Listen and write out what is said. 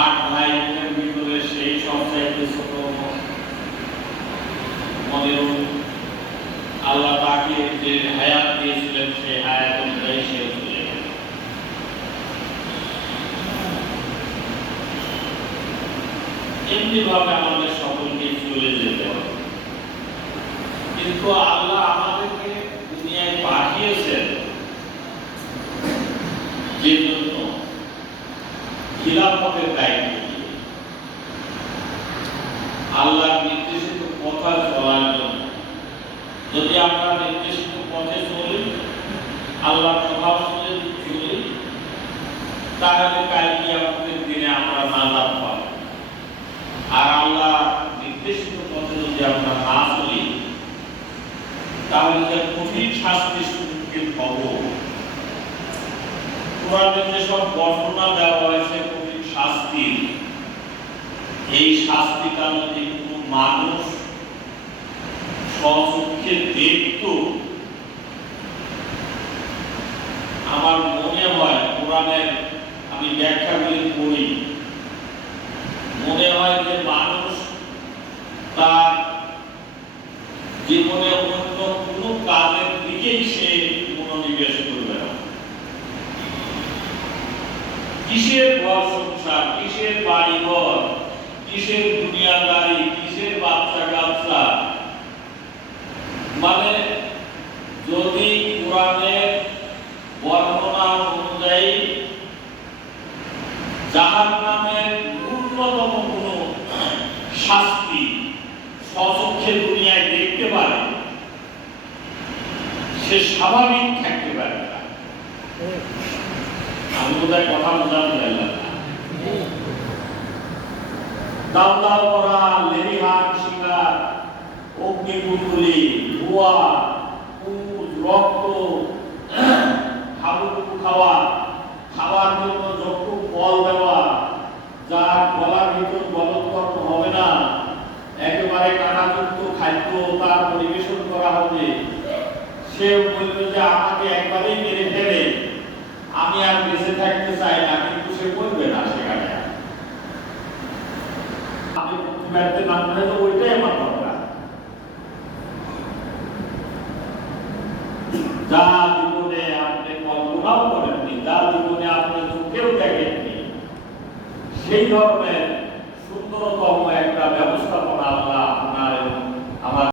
8 ভাই বোনের ভিতরে সেই সবচাইতে ছোট মনিরুল, আল্লাহ তাকে যে হায়াত দিয়েছিলেন সেই হায়াত অনুযায়ী সে চলে গেল। এমনি ভাবে আমাদের সকলকে চলে যেতে হবে, কিন্তু আল্লাহ আমাদেরকে দুনিয়ায় পাঠিয়েছেন যে জন্য খিলাফতের দায়িত্ব দিয়ে, আল্লাহ নির্দেশিত পথে চলার জন্য। যদি আমরা নির্দেশিত পথে চলি, আল্লাহর কথা শুনে চলি, তাহলে কাল কিয়ামতের দিনে আমরা নাজাত পাব। আর আল্লাহ নির্দেশিত পথে যদি আমরা না চলি, তাহলে যে কঠিন শাস্তির সম্মুখীন হব। কোরআনে যেসব বর্ণনা দেওয়া হয়েছে কঠিন শাস্তি, এই শাস্তিটা যদি কোনো মানুষ স্বচক্ষে দেখত, আমার মনে হয় কোরআনের আমি ব্যাখ্যাগুলি পড়ি, মনে হয় যে মানুষ তার জীবনে অন্য কোনো কাজের দিকেই সে মনোনিবেশ করবে না। কিসের ঘর সংসার, কিসের বাড়ি ঘর, কিসের দুনিয়াদারি, কিসের বাচ্চা কাচ্চা, মানে যদি কোরআনের বর্ণনা অনুযায়ী জাহান্নামের ন্যূনতম কোনো শাস্তি স্বচক্ষে দুনিয়ায় দেখতে পারে, সে স্বাভাবিক থাকতে পারে না। আমি বোধহয় কথা বোঝাতে চাইলাম না। দাও দাও করা, লেলিহান শিকার, অগ্নিকুণ্ডলী, ধোঁয়া, পুজ, রক্ত, হাবুডুবু খাওয়া, খাওয়ার জন্য যতটুকু ফল দেওয়া, যার গলার ভিতর গলৎকর্ম হবে না, একেবারে কাঁটাযুক্ত খাদ্য তার পরিবেশন করা হবে। সে বলবে যে আমাকে একবারেই মেরে ফেলে, আমি আর বেঁচে থাকতে চাই না, কিন্তু সে বলবে না সেখানে। আমি ব্যর্থ না হলে তো ওইটাই আমার দরকার। যা জীবনে আপনি কল্পনাও করেননি, যা জীবনে আপনি চোখেও দেখেননি, সেই ধরনের সুন্দরতম একটা ব্যবস্থাপনা